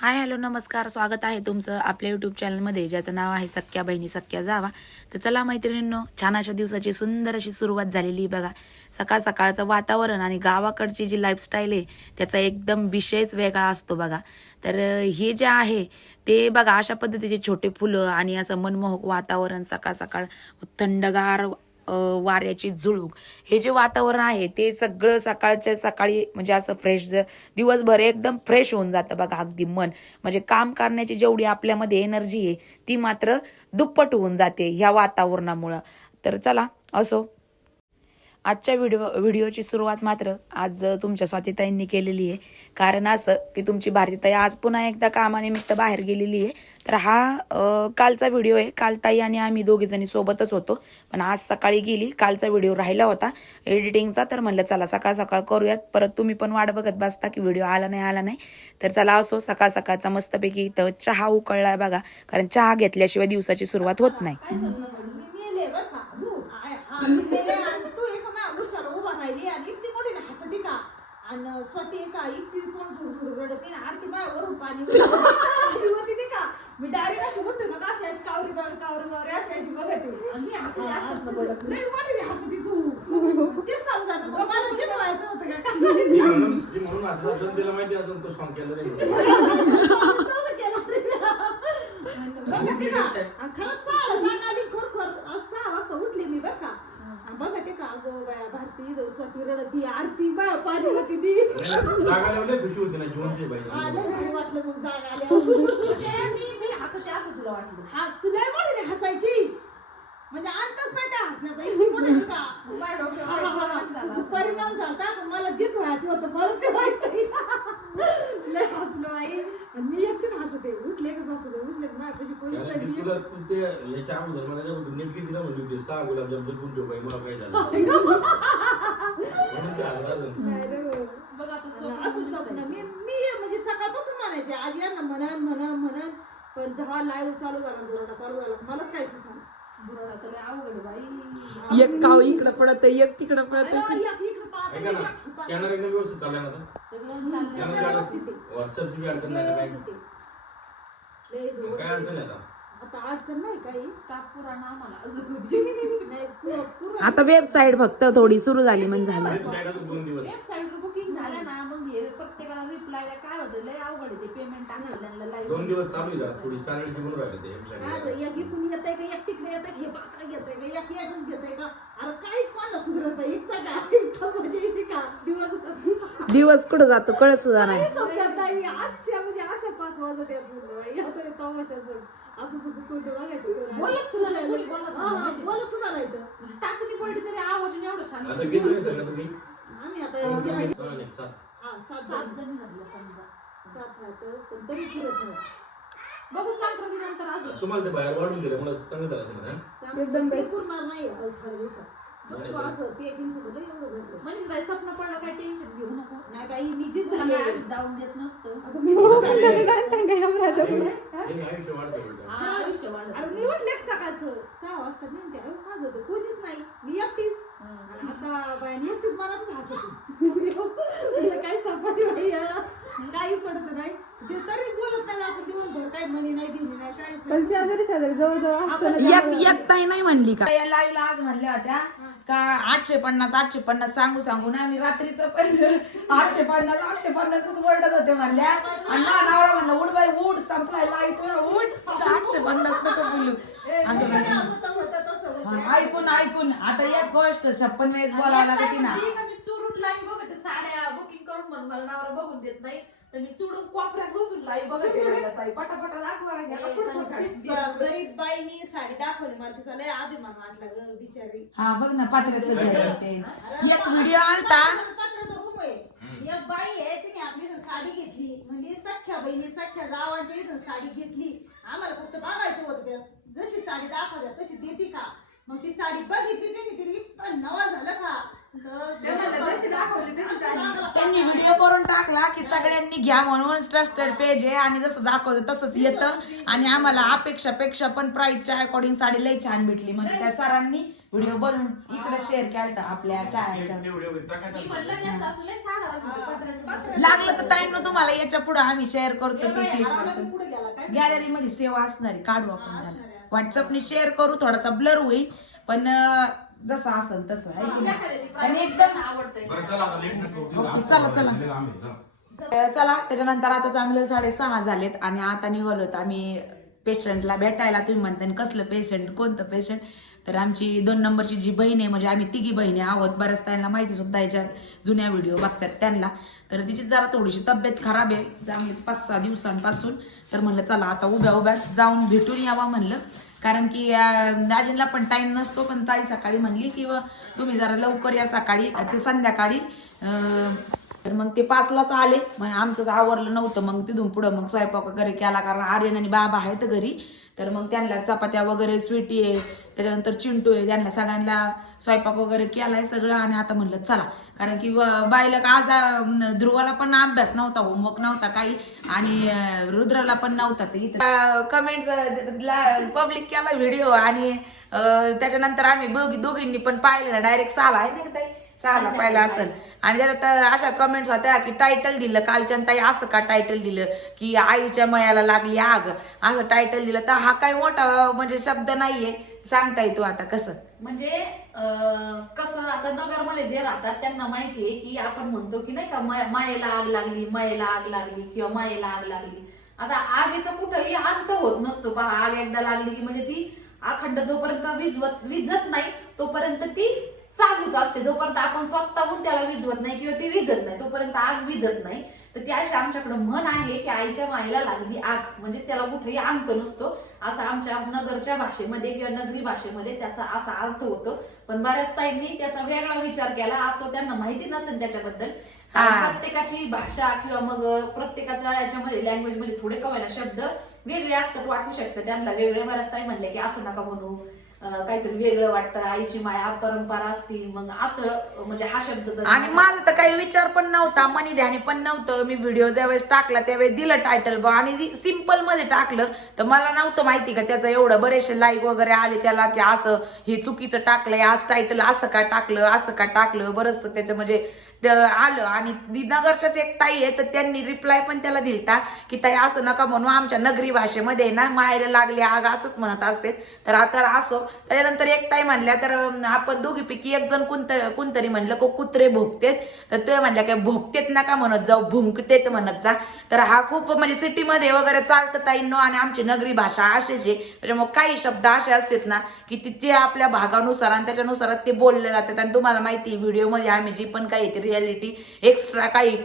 Hi hello नमस्कार, स्वागत आहे तुमचं आपल्या यूट्यूब चॅनलमध्ये ज्याचं नाव आहे सख्या बहिणी सख्या जावा. तर चला मैत्रिणींनो, छान अशा दिवसाची सुंदर अशी सुरुवात झालेली बघा. सकाळ सकाळचं वातावरण आणि गावाकडची जी लाईफस्टाईल आहे त्याचा एकदम विषयच वेगळा असतो बघा. तर हे जे आहे ते बघा, अशा पद्धतीचे छोटे फुलं आणि असं मनमोहक वातावरण, सकाळ सकाळ थंडगार वाऱ्याची झुळूक, हे जे वातावरण आहे ते सगळं सकाळच्या सकाळी म्हणजे असं फ्रेश, दिवसभर एकदम फ्रेश होऊन जातं बघा. अगदी मन म्हणजे काम करण्याची जेवढी आपल्यामध्ये एनर्जी आहे ती मात्र दुप्पट होऊन जाते ह्या वातावरणामुळं. तर चला असो, आजच्या व्हिडिओची सुरुवात मात्र आज तुमच्या स्वातीताईंनी केलेली आहे. कारण असं की तुमची भारतीताई आज पुन्हा एकदा कामानिमित्त बाहेर गेलेली आहे. तर हा कालचा व्हिडिओ आहे. काल ताई आणि आम्ही दोघी जणी सोबतच होतो, पण आज सकाळी गेली. कालचा व्हिडिओ राहिला होता एडिटिंगचा, तर म्हणलं चला सकाळ सकाळ करूयात. परत तुम्ही पण वाट बघत बसता की व्हिडिओ आला नाही. तर चला असो, सकाळ सकाळचा मस्तपैकी इथं चहा उकळलाय बघा. कारण चहा घेतल्याशिवाय दिवसाची सुरुवात होत नाही. स्वतः का इतकी कोण रडते आरती माझ्यावरून पाणी होती ते का मी डायरेक्ट अशी उठते ना का अशी कावरी अशी बघते आणि मी हसती तू तेच सांगू जात मला जितवायचं होतं का म्हणून असं तिला माहिती असेल तो सॉंग केलं खरंच 6 वाजता उठले मी बरं का. बघा ते का अगो बाया भारती स्वती रडती आरती बाया पाणी होती ती जागा लावले खुशी होती ना जीवनची बाई वाटलं मग जागा आल्या मी हसते असं तुला वाटलं. हा तुला म्हणून हसायची म्हणजे अंतच नाही त्या हसण्याचा इतकी म्हणून का परिणाम झाला. मला जित व्हायचं होतं मला ते माहिती लय हसलो आई. मी एकटीच हसते उठले का जातो उठले माझ्यापाशी कोणी तुला ते याच्या अगोदर मला जेव्हा नेमकी तिला म्हणली होती 6 गुलाबजाम जपून ठेव बाई मला काय झालं बघ आता असं स्वप्न मी म्हणजे सकाळपासून म्हणायचे आज यांना म्हणन पण जेव्हा लाईव्ह चालू झाला मलाच काय सुचना. एक काव इकडं पडत, एक तिकडं पडत. स्कॅनर एकदम व्यवस्थित चाललाय ना व्हॉट्सअपची अडचण नाही काय अडचण आहे आता अडचण नाही काही स्टाफ पुराणा आम्हाला आता वेबसाईट फक्त थोडी सुरू झाली म्हणजे झालं. वेबसाईट बुकिंग झाल्या ना मग हे प्रत्येकाला रिप्लाय काय होतं लय अवघड आहे ते पेमेंट टाकलं 2 दिवस चालू आहे थोडी चालण्याची म्हणून राहिले ते एक इथून येतंय का एक तिकडे येतंय हे पात्र घेतंय का एक एकच घेतंय का अरे काहीच मला सुधरत नाही इतकं काय म्हणजे इथे का दिवस कुठं जातो कळत सुद्धा नाही. म्हणजे अशा 5 वाजत बोलत सुद्धा नाही टाचणी पडली तरी आवाज एवढं शांत. आम्ही आता 7 जणी समजा 7 राहतं पण तरी फिरत बघू संक्रांतीनंतर अजून तुम्हाला ते बाहेर वाढून दिलं मला चांगलं झालं एकदम पुरणार नाही थोड्या दिवसात म्हणजे बाई स्वप्न पडलं काय टेन्शन घेऊ नको. नाही बाई मी जी जाऊन देत नसतो आयुष्य वाढत मी उठले सकाळचं 6 वाजता माझं तर कोणीच नाही मी एकटीच. आता बाई एकटीच मला हसत काही सापडली काही पडत नाही ते तरी बोलत नाही आपण दिवसभर काय म्हणी नाही घेणी नाही काय शेजारी जवळ एक ताई नाही म्हणली का या लाईव्हला आज म्हणल्या होत्या का 850 सांगू ना. आम्ही रात्रीचं पण 850 ओरडत होते म्हणल्या. आणि नवरा म्हणलं उठ बाई उठ, संपलाय लाईट उठ, 850 नको बोलू ऐकून आता एक गोष्ट 56 वेळेस बोलावं लागते ना. मी चोरून लाईव्ह बघते साड्या बुकिंग करून म्हणून मला नवरा बघून देत नाही तर मी चुडून कोपऱ्यात बसून लाईव्ह बघते पटापटा दाखवा. गरीब बाईनी साडी दाखवली मला तिचा लय अभिमान वाटला ग बिचारी. हा बघ ना पात्राचं एक व्हिडिओ आलता. एक बाई आहे तिने आपली साडी घेतली म्हणजे सख्या बहिणी सख्या गावांच्या इथून साडी घेतली. आम्हाला फक्त बघायचं होतं जशी साडी दाखवल्या तशी देते का. मग ती साडी बघितली तिने इतकं नवा झालं का त्यांनी व्हिडिओ करून टाकला की सगळ्यांनी घ्या म्हणून ट्रस्टेड पेज आहे आणि जसं दाखवतं तसंच येतं. आणि आम्हाला अपेक्षापेक्षा पण प्राइसच्या अकॉर्डिंग साडी लई छान भेटली म्हणजे त्या सरांनी व्हिडिओ बनवून इकडे शेअर केला आपल्या चॅनलच्या. लागलं तर ताईंना तुम्हाला याच्या पुढे आम्ही शेअर करतो ते क्लिक करतो. गॅलरी मध्ये सेव असणारी काढू आपण त्याला. व्हॉट्सअपने शेअर करू, थोडासा ब्लर होईल पण जसं असेल तसं आहे की नाही. आणि एकदम ओके, चला चला. त्याच्यानंतर आता चांगलं 6:30 झालेत आणि आता निघालो आम्ही पेशंटला भेटायला. तुम्ही म्हणता कसलं पेशंट, कोणतं पेशंट? तर आमची 2 नंबरची जी बहीण आहे, म्हणजे आम्ही तिघी बहिणी आहोत. बऱ्याच त्यांना माहिती सुद्धा याच्या जुन्या व्हिडिओ बघतात त्यांना. तर तिची जरा थोडीशी तब्येत खराब आहे चांगली 5-6 दिवसांपासून. तर म्हणलं चला आता उभ्या उभ्या जाऊन भेटून यावा म्हणलं, कारण की दाजींना पण टाइम नसतो. पण ताई सकाळी म्हणली की तुम्ही जरा लवकर या सकाळी ते संध्याकाळी. तर मग ते 5लाच आले. मग आमचंच आवरलं नव्हतं. मग तिथून पुढं मग स्वयंपाक वगैरे केला, कारण आर्यन आणि बाबा आहेत घरी. तर मग त्यांना चपात्या वगैरे, स्वीटी आहे, त्याच्यानंतर चिंटू आहे, त्यांना सगळ्यांना स्वयंपाक वगैरे केलाय सगळं. आणि आता म्हणलं चला, कारण की बाईला आज ध्रुवाला पण अभ्यास नव्हता, होमवर्क नव्हता काही, आणि रुद्राला पण नव्हता. तर इथं कमेंट्स पब्लिक केला व्हिडिओ. आणि त्याच्यानंतर आम्ही दोघींनी पण पाहिलं ना, डायरेक्ट 6 आहे ना ताई, 6ला पाहिलं असेल. आणि त्याला अशा कमेंट्स होत्या की टायटल दिलं कालच्या ताई, असं का टायटल दिलं की आईच्या मयाला लागली आग, असं टायटल दिलं. तर हा काही मोठा म्हणजे शब्द नाहीये, सांगता येतो आता कसं. म्हणजे कसं आता नगरमध्ये जे राहतात त्यांना माहितीये की आपण म्हणतो की नाही का मायेला आग लागली, मायेला आग लागली किंवा मायेला आग लागली. आता आगीचा कुठंही अंत होत नसतो. पहा, आग एकदा लागली की म्हणजे ती अखंड जोपर्यंत विझत नाही तोपर्यंत ती चालूच असते. जोपर्यंत आपण स्वतःहून त्याला विझवत नाही किंवा ती विझत नाही तोपर्यंत आग विझत नाही. तर ती अशी आमच्याकडे म्हण आहे की आईच्या मायेला लागली आग, म्हणजे त्याला कुठेही अंत नसतो. असा आमच्या नगरच्या भाषेमध्ये किंवा नगरी भाषेमध्ये त्याचा असा अर्थ होतो. पण बऱ्याच ताईंनी त्याचा वेगळा विचार केला, असं त्यांना माहिती नसेल त्याच्याबद्दल. प्रत्येकाची भाषा किंवा मग प्रत्येकाच्या याच्यामध्ये लँग्वेज मध्ये थोडे कवायला शब्द वेगळे असतात, वाटू शकतं त्यांना वेगळे. बऱ्याच ताई म्हणले की असं नका म्हणू, काहीतरी वेगळं वाटतं, आईची माया परंपरा असती, मग असं म्हणजे हा शब्द. आणि माझा तर काही विचार पण नव्हता, मनी ध्यानी पण नव्हतं. मी व्हिडिओ ज्यावेळेस टाकला त्यावेळेस दिलं टायटल आणि सिम्पल मध्ये टाकलं. तर मला नव्हतं माहिती का त्याचं एवढं बरेचसे लाईक वगैरे आले त्याला, की असं हे चुकीचं टाकलंय, आज टायटल असं का टाकलं, असं का टाकलं, बरंच त्याचं म्हणजे आलं. आणि नगरच्याच एक ताई आहे, तर त्यांनी रिप्लाय पण त्याला दिलता की ताई असं नका म्हणू, आमच्या नगरी भाषेमध्ये ना मायला लागली आग असंच म्हणत असते. तर आता असो. त्याच्यानंतर एक ताई म्हणल्या, तर आपण दोघीपैकी एक जण कोणतरी म्हणलं को कुत्रे भोगतेत, तर ते म्हणल्या काय भोगतेत नका म्हणत जाऊ, भुंकतेत म्हणत जा. तर हा खूप म्हणजे सिटीमध्ये वगैरे चालतं ताईंनो, आणि आमची नगरी भाषा अशीच आहे. त्याच्यामुळे काही शब्द असे असतात ना की तिथे आपल्या भागानुसार आणि त्याच्यानुसार ते बोलले जातात. आणि तुम्हाला माहिती व्हिडिओमध्ये आम्ही जी पण काही रियालिटी एक्स्ट्रा काही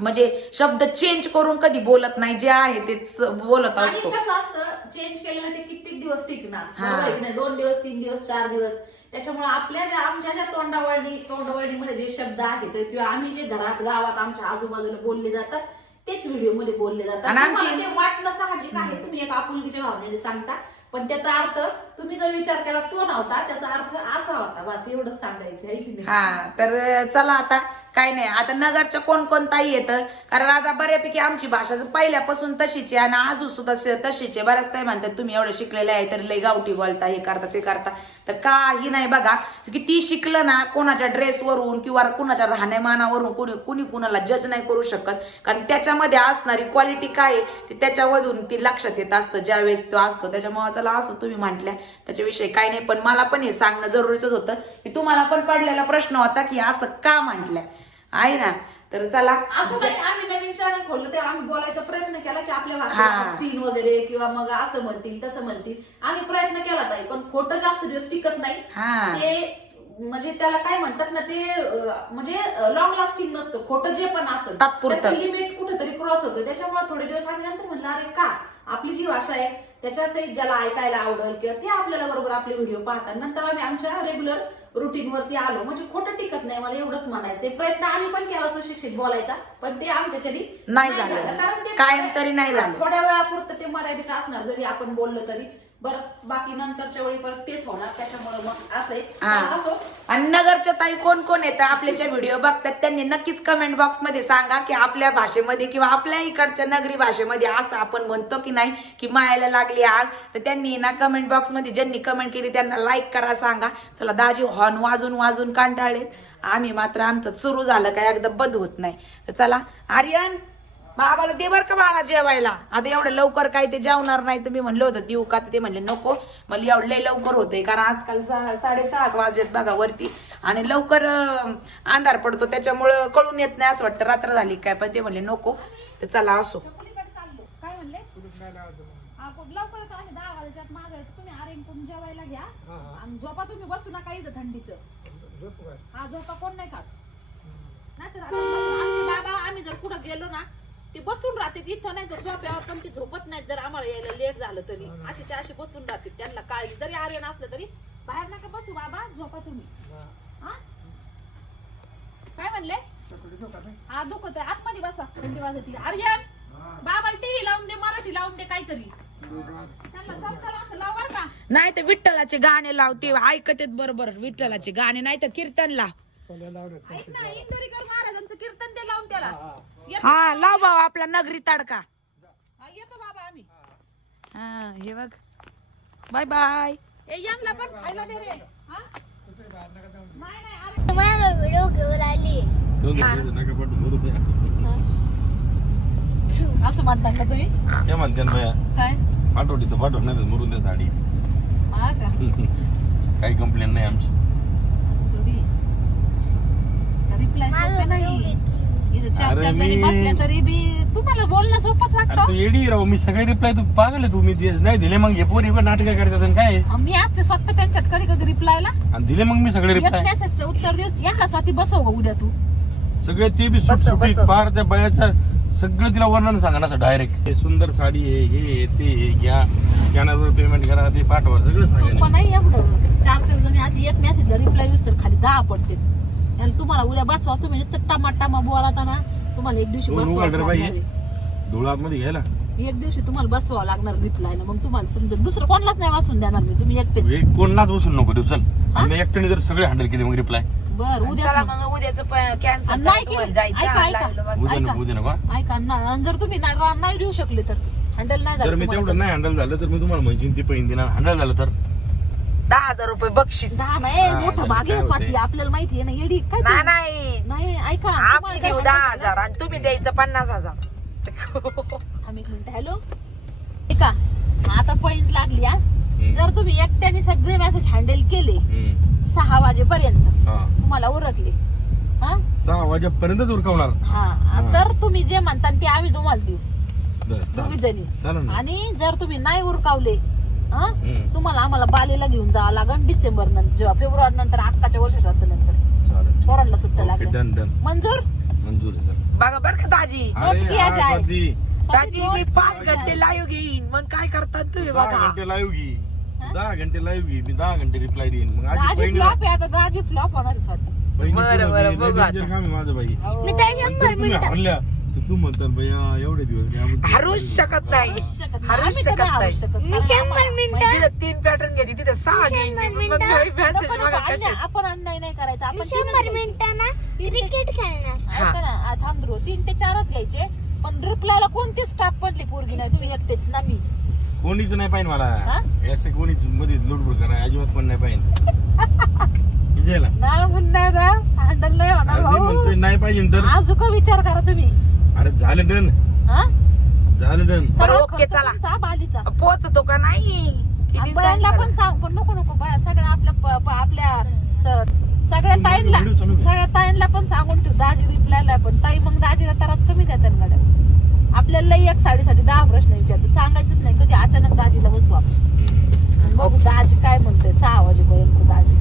म्हणजे शब्द चेंज करून कधी बोलत नाही, जे आहे तेच बोलत असतो. कसं असतं, चेंज केलेलं ते कित्येक दिवस टिकणार, 2 दिवस 3 दिवस 4 दिवस. त्याच्यामुळे आमच्या ज्या तोंडवळणीमध्ये जे शब्द आहेत किंवा आम्ही जे घरात गावात आमच्या आजूबाजूला बोलले जातात तेच व्हिडिओ मध्ये बोलले जातात. ते वाटणं साहजिक आहे, तुम्ही एक आपुलकीच्या भावनेने सांगता, पण त्याचा अर्थ तुम्ही जो विचार केला तो नव्हता, त्याचा अर्थ असा होता. बस एवढंच सांगायचं आहे की नाही. हा, तर चला आता काही नाही. आता नगरच्या कोण ताई येतं, कारण आता बऱ्यापैकी आमची भाषा पहिल्यापासून तशीच आहे आणि अजून सुद्धा तशीच आहे. बऱ्याच ताई म्हणतात तुम्ही एवढे शिकलेले आहे तरी लई गावठी बोलता, हे करता ते करता. तर काही नाही बघा, किती शिकलं ना, कोणाच्या ड्रेसवरून किंवा कुणाच्या राहण्यामानावरून कुणी कुणाला जज नाही करू शकत, कारण त्याच्यामध्ये असणारी क्वालिटी काय आहे ते त्याच्यावरून ती लक्षात येत असतं ज्यावेळेस तो असतो. त्याच्यामुळे चला असं तुम्ही म्हटल्या त्याच्याविषयी काही नाही, पण मला पण हे सांगणं जरुरीच होतं की तुम्हाला पण पडलेला प्रश्न होता की असं का म्हटलंय आहे ना. तर चला, असं नाही, आम्ही नवीन चॅनल खोललं तेव्हा आम्ही बोलायचा प्रयत्न केला की आपल्या भाषेत असतील वगैरे किंवा मग असं म्हणतील तसं म्हणतील, आम्ही प्रयत्न केला ताई. पण खोटं जास्त दिवस टिकत नाही. ते म्हणजे त्याला काय म्हणतात ना, ते म्हणजे लॉंग लास्टिंग नसतं. खोटं जे पण असतं तात्पुरतं लिमिट कुठेतरी क्रॉस होतं. त्याच्यामुळे थोडे दिवस आम्ही नंतर म्हणलं अरे का आपली जी भाषा आहे त्याच्या सहित ज्याला ऐकायला आवडेल किंवा ते आपल्याला बरोबर आपले व्हिडिओ पाहतात, नंतर आम्ही आमच्या रेग्युलर रुटीन वरती आलो. म्हणजे खोटं टिकत नाही, मला एवढंच म्हणायचंय. प्रयत्न आम्ही पण केला सुशिक्षित बोलायचा, पण ते आमच्याच्यानी नाही झालं, कारण ते कायम तरी नाही झालं. थोड्या वेळापुरतं ते मर्यादित असणार, जरी आपण बोललो तरी बरं बाकी नंतरच्या वेळी परत तेच होणार, त्याच्यामुळे मग असं आहे. हा. असो. आणि नगरच्या ताई कोण कोण येतं आपल्याच्या व्हिडिओ बघतात त्यांनी नक्कीच कमेंट बॉक्स मध्ये सांगा की आपल्या भाषेमध्ये किंवा आपल्या इकडच्या नगरी भाषेमध्ये असं आपण म्हणतो की नाही की मायाला लागली आग. तर त्यांनी ना कमेंट बॉक्स मध्ये ज्यांनी कमेंट केली त्यांना लाईक करा, सांगा. चला दाजी हॉर्न वाजून वाजून कंटाळले, आम्ही मात्र आमचं सुरू झालं काय एकदा बंद होत नाही. तर चला आर्यन बाबाला दे बर का बाळा जेवायला. आता एवढं लवकर काय ते जेवणार नाही, तुम्ही म्हणलं होतं देऊ का, ते म्हणले नको. मला एवढं लय लवकर होतंय कारण आजकाल 6:30 वाजलेत बघा वरती आणि लवकर अंधार पडतो त्याच्यामुळं कळून येत नाही असं वाटतं रात्र झाली काय, पण ते म्हणले नको. तर चला असो. काय म्हणले लवकरच आहे 10 वाजेच्यात मागे तुम्ही आरेंज करून जेवायला घ्या आणि झोपा, तुम्ही बसू नका इथं थंडीचं. हा झोपा कोण नाही खात. नाही तर आमचे बाबा आम्ही जर कुठं गेलो ना ते बसून राहते इथं, नाही तर झोप्यावर पण ते झोपत नाहीत. जर आम्हाला यायला लेट झालं तरी अशी बसून राहते. त्यांना काळजी जरी आर्यन असलं तरी बाहेर नका बसू बाबा, झोपा तुम्ही. हा काय म्हणले? हा दुखत आहे, आतमध्ये बसा, थंडी वाजते. आर्यन बाबा टीव्ही लावून दे, मराठी लावून दे काहीतरी. त्यांना समजायला असं लाव बरं का. नाही तर विठ्ठलाचे गाणे लावते, ऐकतेत बरोबर विठ्ठलाचे गाणे, नाही तर कीर्तन लाव. ऐक ना, इंदोरीकर महाराजांचं कीर्तन ते लावून त्याला. हा लाव बाबा आपला नगरी तडका. हा, येतो बाबा आम्ही. हा हे बघ, बाय बाय. ए यांना पण खायला दे रे. हा नाही नाही अरे तुम्हाला व्हिडिओ घेऊन आली. असं म्हणता का तुम्ही? काय म्हणते ना भैया, काय पाठवली तर पाठवून नाही मरून द्या साडी. हा का काही कंप्लेंट नाही आमची. रिप्लाय सोपे नाही. इथं चार अरे चार जणी मी- बसल्या तरी बी तुम्हाला बोलणं सोपंच अरे वाटतं. तू येडी राहू, मी सगळे रिप्लाय तू पागल आहे, तू मी नाही दिले मग हे पोरी पण नाटक करतात आणि काय मी असते स्वतः त्यांच्यात कधी कधी रिप्लायला आणि दिले मग मी सगळे एक रिप्लाय मेसेजचं उत्तर देऊ यांना स्वतः बसव का उद्या तू. सगळे ते बी बसव, सुटसुटीत बसव. पार त्या बयाचं सगळं तिला वर्णन सांगा ना असं डायरेक्ट. हे सुंदर साडी आहे, हे ते हे घ्या, स्कॅनरवर पेमेंट करा, ते पाठवा, सगळं सोपं सांगा. नाही एवढं. चार चार जणी अशी एक मेसेजला रिप्लाय देऊस तर खाली 10 पडते. याला तुम्हाला उद्या बसवा, तुम्ही नुसतं टमाटामा बोलाता ना, तुम्हाला एक दिवशी दोन बसवावं उघड रे बाई. लागणार आहे. धुळात मध्ये घ्यायला एक दिवशी तुम्हाला बसवावं लागणार रिप्लायला. मग तुम्हाला समजा दुसरं कोणालाच नाही वाचून देणार मी, तुम्ही एकटेच. एक कोणालाच बसून नको देऊ. चल आम्ही एकट्याने जर सगळे हँडल केले मग रिप्लाय बर उद्या चला मग उद्याचं कॅन्सल आणि नाही केलं. जायचं. ऐका, आज ऐका. लागलं बस. उद्या ऐका. नको उद्या नको. ऐका ना, आणि जर तुम्ही नाही देऊ शकले तर हँडल नाही जर झालं मी तुम्हाला तेवढं नाही हँडल झालं तर मी तुम्हाला म्हणजे ती पैन देणार. हँडल झालं तर 10,000 रुपये बक्षीस. 10 नाही हा, मोठं म्हणजे भाग काय आहे स्वाती, होतंय? आपल्याला माहिती आहे ना येडी काय नाही ते? नाही नाही ऐका आम्ही तुम्हाला देऊ काय 10,000 आणि तुम्ही द्यायचं 50,000. थांब एक मिनिट. हॅलो ऐका, आता पॉइंट लागली हा. जर तुम्ही एकट्याने सगळे मेसेज हँडल केले 6 वाजेपर्यंत हा तुम्हाला उरकले हा 6 वाजेपर्यंतच उरकवणार. हा तर तुम्ही जे म्हणता ते आम्ही तुम्हाला देऊ बरं, दोघी चालेल. जणी. चालेल ना. आणि जर तुम्ही नाही उरकावले हा हम्म. तुम्हाला आम्हाला बालेला घेऊन जावं लागेल डिसेंबर नंतर, जेव्हा फेब्रुवारी नंतर अक्काच्या वर्षाच्या नंतर चालेल. पोरांना सुट्ट्या ओके, लागल्या. डन डन मंजूर मंजूर आहे सर. बघा बर का दाजी, अरे किया हा, जाए. स्वाती, दाजी मी 5 घंटे लाईव्ह घेईन, मग काय करतात तुम्ही 10 बघा. घंटे लाईव्ह घे. हा? 10 घंटे लाईव्ह घे, मी 10 घंटे रिप्लाय देईन. मग आजी दाजी बहिणी फ्लॉप आहे आता, दाजी फ्लॉप होणार आहे स्वाती. बहिणी बरं, तुला बरं, लय बघू danger आता. काम आहे माझं बाई. मी तर आणि तरी तुम्ही हरल्या तर तू म्हणतात भैया एवढे दिवस मी आपण- हरूच शकत नाही. हरूच शकत नाही. हरूच आम्ही तर शकत नाही नाही. हरूच शकत. मी कारण 100 आम्हाला- मिनिटं तिथे 3 पॅटर्न घेतली, तिथे 6 घेईन मी. मग काही message नको, नको, बघा अन्याय- कसे. आपण अन्याय नाही करायचा. आपण 100 तीनच घ्यायचे. मिनिटांना क्रिकेट खेळणार. ऐका ना, थांब ध्रुव, 3 ते 4च घ्यायचे. पण रिप्लायला कोणतीच स्टाफ मधली पोरगी नाही, तुम्ही एकटेच ना मी. कोणीच नाही पाहिजे मला. हा? असे कोणीच मध्ये लुडबुड करा अजिबात पण नाही पाहिजे. विजयला ना म्हणणार ना, हँडल नाही होणार अरे मी म्हणतोय भाऊ. नाही पाहिजे तर. आज का विचार करा तुम्ही. अरे झालं डन हा? झालं डन. सगळा ओके, खर्च चला. तुमचा, बालीचा. पोहोचतो का नाही आणि किती बायांना time पण झाला? सांग, पण नको नको बाया सगळ्या आपल्या सगळ्या ताईंना व्हिडिओ चालू आहे. सगळ्या ताईंना पण सांगून ठेव. दाजी रिप्लायला पण ताई मग दाजीला त्रास कमी देतात गाड्या. आपल्याला लई एक साडीसाठी 10 प्रश्न विचारते, सांगायचंच नाही. कधी अचानक दाजीला बसू आपण आणि बघू दाजी काय म्हणते 6 वाजेपर्यंत. दाजी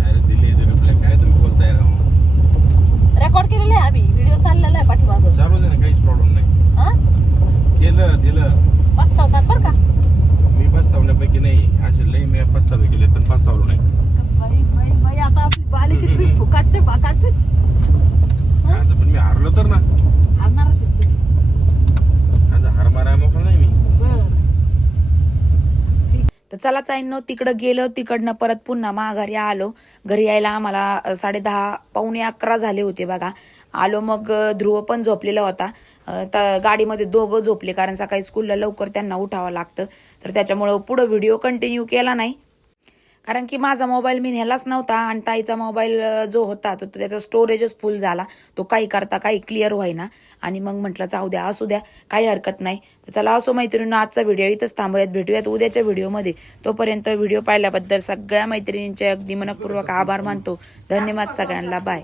अरे दिले तर रिप्लाय काय तुम्ही बोलताय राव. रेकॉर्ड केलेलं आहे आम्ही, व्हिडिओ चाललेला आहे पाठीमागं. चालू दे ना, काहीच प्रॉब्लेम नाही. हा केलं दिलं. पस्तावतात बरं का. मी पस्तावण्यापैकी नाही. असे लई मी पस्तावे केले पण पस्तावलो नाही. बाई बाई बाई, आता आपली बालीची ट्रिप फुकाटचे फाकाटचे आता पण मी हारलो तर ना. हारणारच आहे तुम्ही. आज हार माराय मोकळा नाही मी. बरं ठीक. चला ताईंनो तिकडं गेलो, तिकडनं परत पुन्हा माघारी आलो. घरी यायला आम्हाला 10:30 पावणे 11 झाले होते बघा. आलो मग ध्रुव पण झोपलेला होता. तर गाडीमध्ये दोघं झोपले कारण सकाळी स्कूलला लवकर त्यांना उठावं लागतं. तर त्याच्यामुळं पुढं व्हिडिओ कंटिन्यू केला नाही कारण की माझा मोबाईल मी नेलाच नव्हता आणि ताईचा मोबाईल जो होता तो त्याचा स्टोरेजच फुल झाला. तो काही करता काही क्लिअर व्हायना आणि मग म्हटलं जाऊ द्या, असू द्या, काही हरकत नाही. तर चला असो मैत्रिणींनो, आजचा व्हिडिओ इथंच थांबूयात. भेटूयात उद्याच्या व्हिडिओमध्ये. तोपर्यंत व्हिडिओ पाहिल्याबद्दल सगळ्या मैत्रिणींचे अगदी मनपूर्वक आभार मानतो. धन्यवाद सगळ्यांना. बाय.